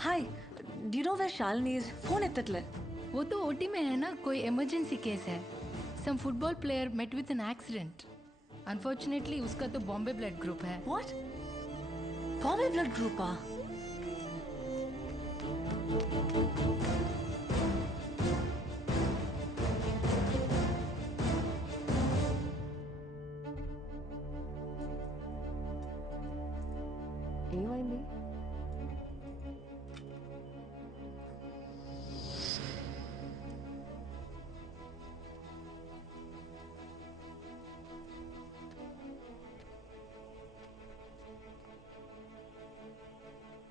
Hi, do you know where Shalini is? Phone एत्तట్లే. वो तो ओटी में है ना, कोई इमरजेंसी केस है. Some football player met with an accident. Unfortunately उसका तो बॉम्बे ब्लड ग्रुप है. व्हाट? बॉम्बे ब्लड ग्रुप आ? ఏమైంది?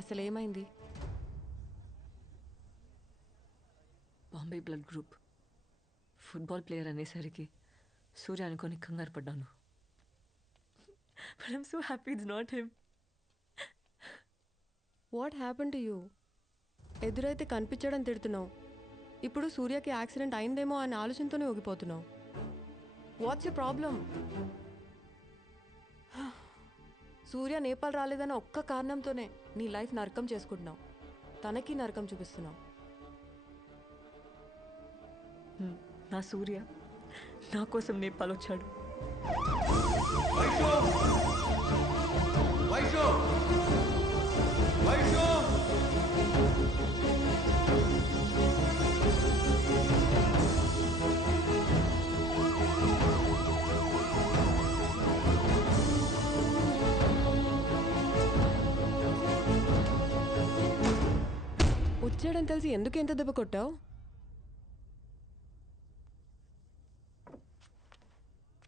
అసలు ఏమైంది? Bombay blood group football player అనేసరికి సూర్య అనుకొని కంగారు పడ్డాను. But I'm so happy it's not him. What happen to you? ఎదురైతే కనిపించడం తిడుతున్నావు, ఇప్పుడు సూర్యకి యాక్సిడెంట్ అయిందేమో అనే ఆలోచనతోనే ఊగిపోతున్నావు. What's you problem? Surya Nepal రాలేదన్న ఒక్క కారణంతోనే నీ లైఫ్ నరకం చేసుకుంటున్నావు, తనకి నరకం చూపిస్తున్నావు. నా సూర్య నా కోసం నేపాల్ వచ్చాడు. వచ్చాడని తెలిసి ఎందుకు ఎంత దెబ్బ కొట్టావు?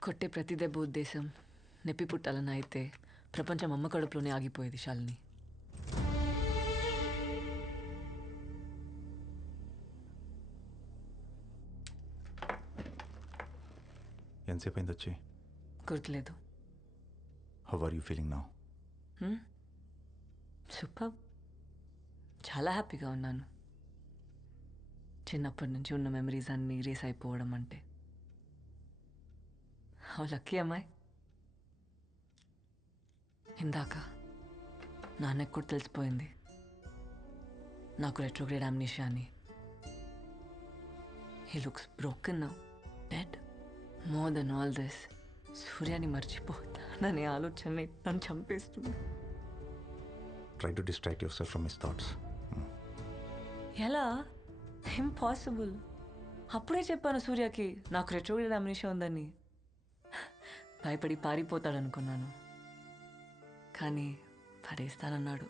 కొట్టే ప్రతి దెబ్బ ఉద్దేశం నొప్పి పుట్టాలని అయితే ప్రపంచం అమ్మ కడుపులోనే ఆగిపోయేది శాలిని. ఎంతసేపు అయింది వచ్చి? గుర్తులేదు. How are you feeling now? Super. చాలా హ్యాపీగా ఉన్నాను. చిన్నప్పటి నుంచి ఉన్న మెమరీస్ అన్నీ రేస్ అయిపోవడం అంటే హౌ లక్కీ అమ్మాయి. ఇందాక నాన్నకు కూడా తెలిసిపోయింది నాకు రెట్రోగ్రేడ్ అమ్నీషియా అని. He looks broken now, dead. More than all this, సూర్యాని మర్చిపోతాననే ఆలోచనని నన్ను చంపేస్తుంది. Try to distract yourself from his thoughts. ఎలా? ఇంపాసిబుల్. అప్పుడే చెప్పాను సూర్యకి నాకు రెట్రోగ్రేడ్ అమ్నీషియా ఉందని. భయపడి పారిపోతాడనుకున్నాను, కానీ పడేస్తానన్నాడు.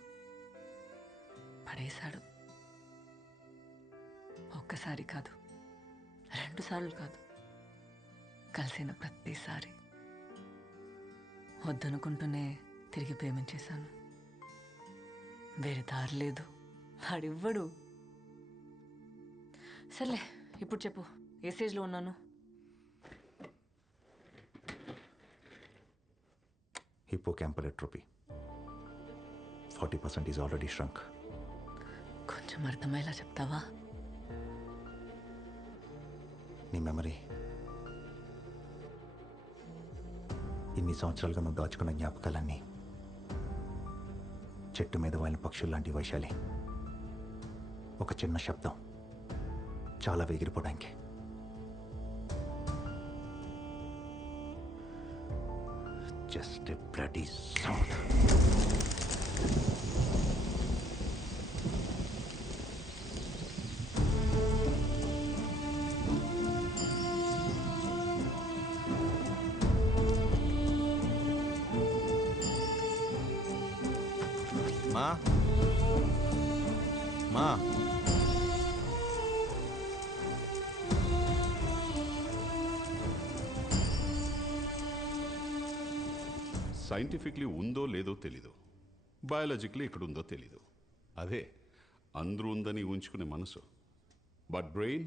పడేశాడు. ఒక్కసారి కాదు, 2 సార్లు కాదు, కలిసిన ప్రతిసారి. వద్దనుకుంటూనే తిరిగి ప్రేమించేశాను. వేరే దారి లేదు, వాడివ్వడు. సర్లే, ఇప్పుడు చెప్పు, ఏ స్టేజ్లో ఉన్నాను? Hippocampal atrophy 40% is already shrunk. కొంచెం అర్థమయ్యేలా చెప్తావా? నీ మెమరీ, ఇన్ని సంవత్సరాలుగా నువ్వు దాచుకున్న జ్ఞాపకాలన్నీ చెట్టు మీద వాలిన పక్షులు లాంటి వైశాలి. ఒక చిన్న శబ్దం చాలా వేగిరిపోవడానికి. Just a bloody sound. మా మా సైంటిఫిక్లీ ఉందో లేదో తెలీదు, బయాలజికలీ ఇక్కడ ఉందో తెలీదు. అదే అందరూ ఉందని ఊహించుకునే మనసు. But brain,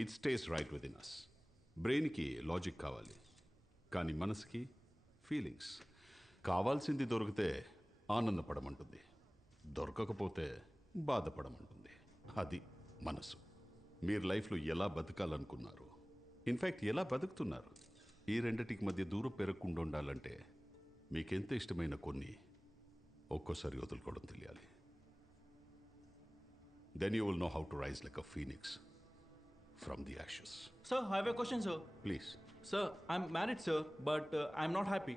it stays right within us. బ్రెయిన్కి లాజిక్ కావాలి, కానీ మనసుకి ఫీలింగ్స్. కావాల్సింది దొరికితే ఆనందపడమంటుంది, దొరకకపోతే బాధపడమంటుంది. అది మనసు. మీరు లైఫ్లో ఎలా బతకాలనుకున్నారు, ఇన్ఫ్యాక్ట్ ఎలా బతుకుతున్నారు, ఈ రెండిటికి మధ్య దూరం పెరగకుండా ఉండాలంటే మీకెంత ఇష్టమైన కొన్ని ఒక్కోసారి వదులుకోవడం తెలియాలి. then you will know how to rise like a phoenix from the ashes. Sir, I have a question, sir. Please. Sir, I'm married, sir, but I'm not happy.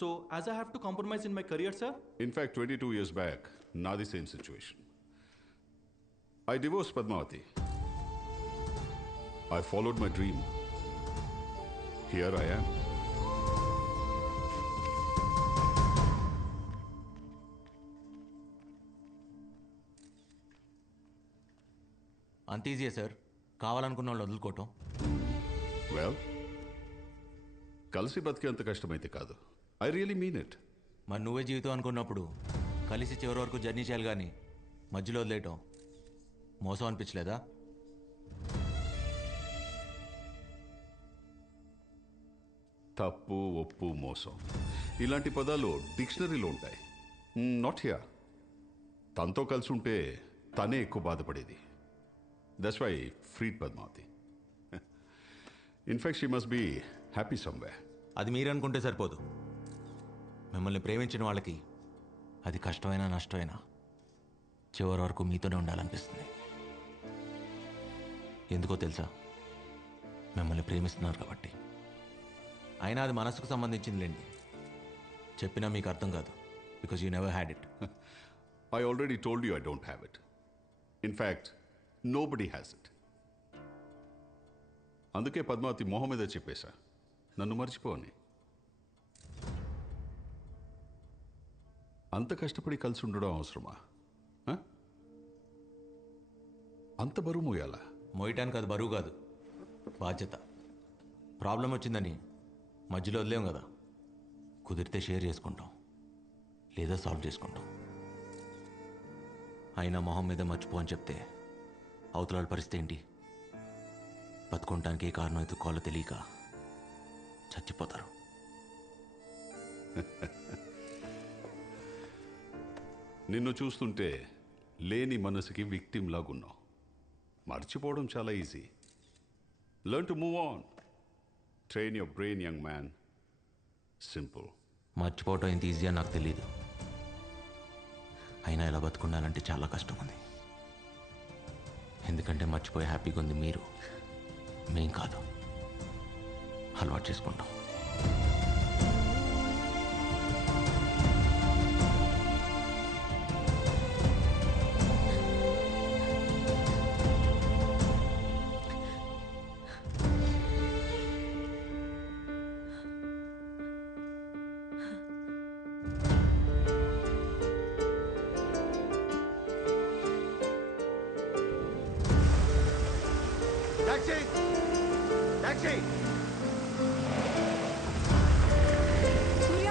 So, as I have to compromise in my career, sir? In fact, 22 years back, not the same situation. I divorced Padmavati. I followed my dream. Here I am. అంత ఈజీయే sir కావాలనుకున్న వాళ్ళు వదులుకోవటం. Well, కలిసి బతికేంత కష్టమైతే కాదు. I really mean it. మరి నువ్వే జీవితం అనుకున్నప్పుడు కలిసి చివరి వరకు జర్నీ చేయాలి కానీ మధ్యలో వదిలేయటం మోసం అనిపించలేదా? తప్పు, ఒప్పు, మోసం ఇలాంటి పదాలు డిక్షనరీలో ఉంటాయి. Not here. తనతో కలిసి ఉంటే తనే ఎక్కువ బాధపడేది. That's why freed Padmavati. In fact she must be happy somewhere. అది మీరు అనుకుంటే సరిపోదు. మిమ్మల్ని ప్రేమించిన వాళ్ళకి అది కష్టమైనా నష్టమైనా చివరి వరకు మీతోనే ఉండాలనిపిస్తుంది. ఎందుకో తెలుసా? మిమ్మల్ని ప్రేమిస్తున్నారు కాబట్టి. అయినా అది మనసుకు సంబంధించిందిలేండి. చెప్పినా మీకు అర్థం కాదు. Because you never had it. I already told you I don't have it. In fact nobody has it. అందుకే పద్మావతి మొహం మీద చెప్పేశా, నన్ను మర్చిపోని. అంత కష్టపడి కలిసి ఉండడం అవసరమా? అంత బరువు మోయాలా? మోయటానికి అది బరువు కాదు, బాధ్యత. ప్రాబ్లం వచ్చిందని మధ్యలో వదిలేం కదా. కుదిరితే షేర్ చేసుకుంటాం, లేదా సాల్వ్ చేసుకుంటాం. అయినా మొహం మీద మర్చిపో అని చెప్తే అవతల పరిస్థితి ఏంటి? బతుకుంటానికి ఏ కారణం ఎత్తుకోవాలో తెలియక చచ్చిపోతారు. నిన్ను చూస్తుంటే లేని మనసుకి విక్టిమ్ లాగున్నావు. మర్చిపోవడం చాలా easy. Learn to move on. Train your brain young man. Simple. మర్చిపోవటం ఎంత ఈజీ అని నాకు తెలియదు. అయినా ఇలా బతుకుండాలంటే చాలా కష్టం ఉంది. ఎందుకంటే మర్చిపోయి హ్యాపీగా ఉంది మీరు, మేం కాదు. అలవాటు చేసుకుంటాం. సూర్య,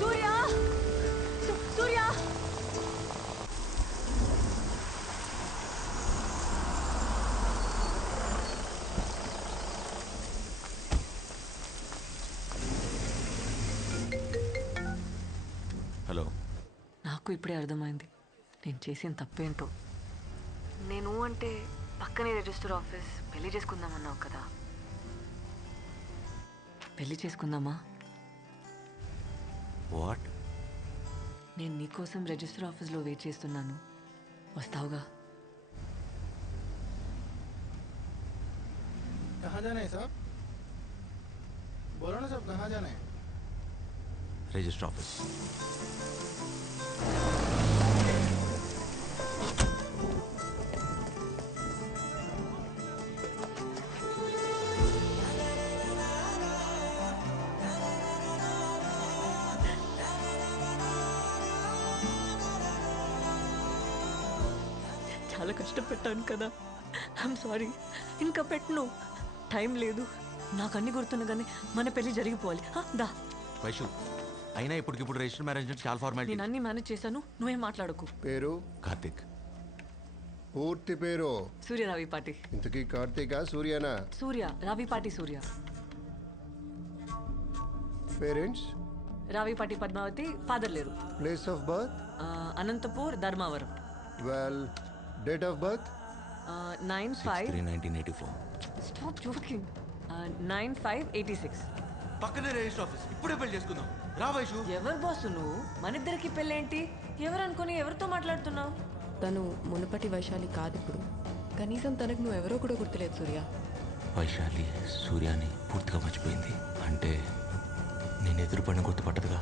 సూర్య, సూర్య. హలో. నాకు ఇప్పుడే అర్థమైంది నేను చేసిన తప్పేంటో. నేను అంటే పక్కనే రిజిస్టర్ ఆఫీస్, పెళ్లి చేసుకుందామన్నావు కదా. పెళ్లి చేసుకుందామా? వాట్? నేను నీకోసం రిజిస్టర్ ఆఫీస్లో వెయిట్ చేస్తున్నాను, వస్తావుగా? कहाँ जाना है साहब? बोलो ना साहब, कहाँ जाना है? Register office. చాలా కష్టపెట్టాను కదా. I'm sorry. ఇంకా పెట్టను. టైం లేదు. నాకు అన్ని గుర్తుండగానే మన పెళ్లి జరిగిపోవాలి. దా. వైషు, అయినా ఇప్పటికిప్పుడు రిజిస్టర్ మ్యారేజ్ అంటే చాలా ఫార్మాలిటీ. నేను అన్ని మేనేజ్ చేశాను, నువ్వేం మాట్లాడకు. పేరు? కార్తిక్. పూర్తి పేరు? సూర్య రావిపాటి. ఇంతకీ కార్తీకా సూర్యనా? సూర్య రావిపాటి సూర్య. పేరెంట్స్? రావిపాటి పద్మావతి. ఫాదర్ లేరు. Place of birth? Anantapur, Dharmavaram. Well, date of birth? 9/5. 1984. Stop joking. 9/5/86. పక్కనే రిజిస్టర్ ఆఫీస్. ఇప్పుడే పెళ్లి చేసుకుందాం. రా వైషు. ఎవరు బాసు నువ్వు? మన ఇద్దరికి పెళ్ళేంటి? ఎవరు అనుకుని ఎవరితో మాట్లాడుతున్నావు? తను మునుపటి వైశాలి కాదు ఇప్పుడు. కనీసం తనకు నువ్వెవరో కూడా గుర్తులేదు సూర్య. వైశాలి సూర్యాని పూర్తిగా మర్చిపోయింది అంటే నేను ఎదురుపడిన గుర్తుపట్టదుగా.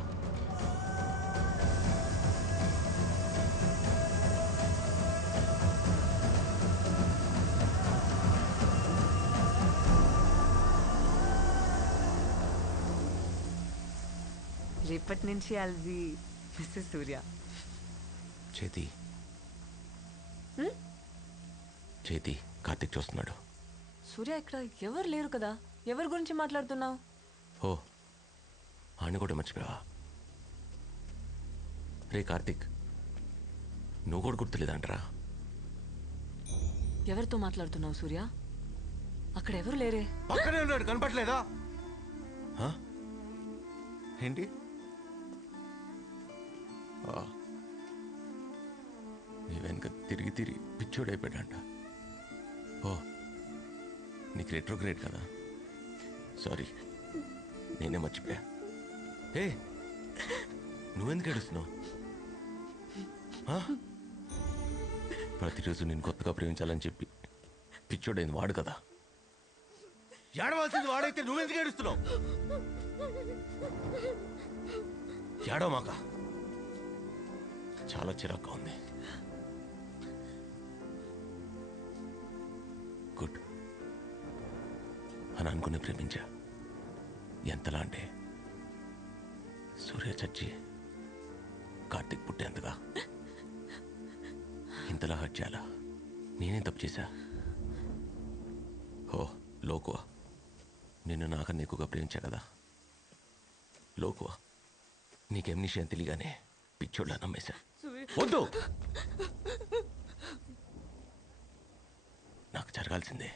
రేపటి నుంచి ఐల్ బి మిస్సెస్ సూర్య. చేతి చేతి కార్తిక్ చూస్తున్నాడు. సూర్య ఇక్కడ ఎవరు లేరు కదా, ఎవరి గురించి మాట్లాడుతున్నావు? ఓ ఆయన కూడా మర్చిపోయావా? రే కార్తిక్, నువ్వు కూడా గుర్తులేదంటరా? ఎవరితో మాట్లాడుతున్నావు సూర్య? అక్కడ ఎవరు లేరే. పక్కనే ఉన్నాడు, కనపట్లేదా? ఏంటి? నీ వెనక తిరిగి తిరిగి పిచ్చోడైపోయాడంట. ఓ నీకు రెట్రోగ్రేడ్ కదా, సారీ నేనే మర్చిపోయా. ఏ నువ్వెందుకు ఏడుస్తున్నావు? ప్రతిరోజు నేను కొత్తగా ప్రేమించాలని చెప్పి పిచ్చోడైంది వాడు కదా. ఏడవలసింది వాడైతే నువ్వెందుకు ఏడుస్తున్నావు? ఏడవమాక, చాలా చిరాగ్గా ఉంది. గుడ్ అని అనుకుని ప్రేమించా. ఎంతలా అంటే సూర్య చచ్చి కార్తిక్ పుట్టేంతగా. ఇంతలా హర్ట్ చేయాలా? నేనేం తప్పు చేశా? ఓ లోకువా, నిన్ను నాకన్నా ఎక్కువగా ప్రేమించా కదా. లోకువా, నీకేం నిషయం తెలియగానే పిచ్చోళ్ళ నమ్మేశా. వద్దు, నాకు జరగాల్సిందే.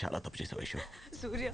చాలా తప్పు చేసావు వైషు. సూర్య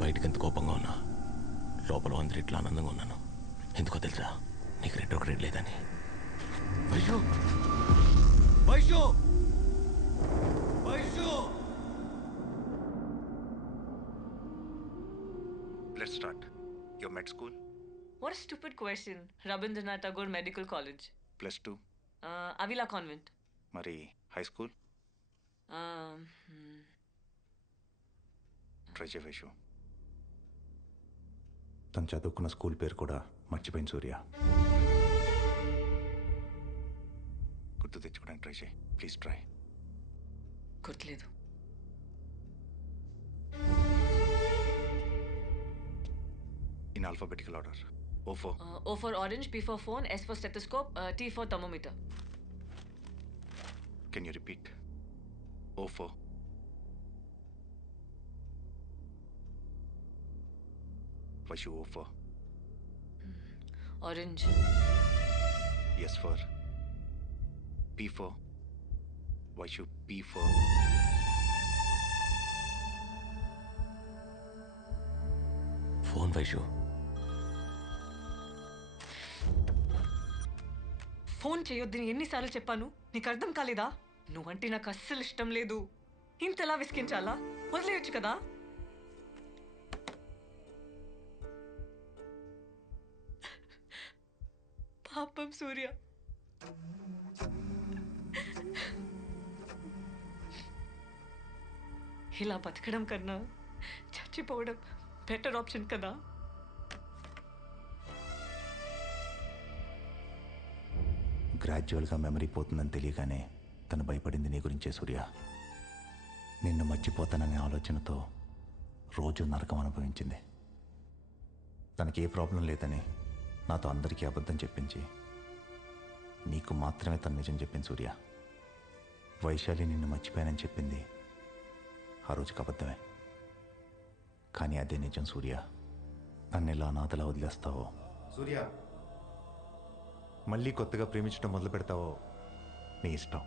బయటకు ఎంత కోపంగా ఉన్నా లోపల 100 రెట్లు ఆనందంగా ఉన్నాను. ఎందుకో తెలుసా? నీకు రెట్రోగ్రేడ్ లేదని. Vaishu Vaishu Vaishu Let's start. Your med school? What a stupid question. Rabindranath Tagore Medical College. +2. Avila Convent. మరి హై స్కూల్? ట్రై చేయ వైషు. తను చదువుకున్న స్కూల్ పేరు కూడా మర్చిపోయింది సూర్య. గుర్తు తెచ్చుకోవడానికి ట్రై చేయి ప్లీజ్. ట్రై. గుర్తులేదు. In alphabetical order. O for? O for orange, P for phone, S for stethoscope, T for thermometer. Can you repeat? O for? Vaishu, O for? Orange. S for? P for? Vaishu, P for? Phone Vaishu. Phone చేయొద్దని ఎన్నిసార్లు చెప్పాను? నీకు అర్థం కాలేదా? నువ్వంటే నాకు అస్సలు ఇష్టం లేదు. ఇంతలా విసిగించాలా? వదిలేయొచ్చు కదా. పాపం సూర్య. ఇలా బతకడం కన్నా చచ్చిపోవడం బెటర్ ఆప్షన్ కదా. గ్రాడ్యువల్గా మెమరీ పోతుందని తెలియగానే తను భయపడింది నీ గురించే సూర్య. నిన్ను మర్చిపోతాననే ఆలోచనతో రోజు నరకం అనుభవించింది. తనకి ఏ ప్రాబ్లం లేదని నాతో అందరికీ అబద్ధం చెప్పించి నీకు మాత్రమే తను నిజం చెప్పింది సూర్య. వైశాలి నిన్ను మర్చిపోయానని చెప్పింది ఆ రోజుకి అబద్ధమే. కానీ అదే నిజం సూర్య. నన్ను ఇలా అనాథలా వదిలేస్తావో? సూర్య మళ్ళీ కొత్తగా ప్రేమించడం మొదలు పెడతావో నీ ఇష్టం.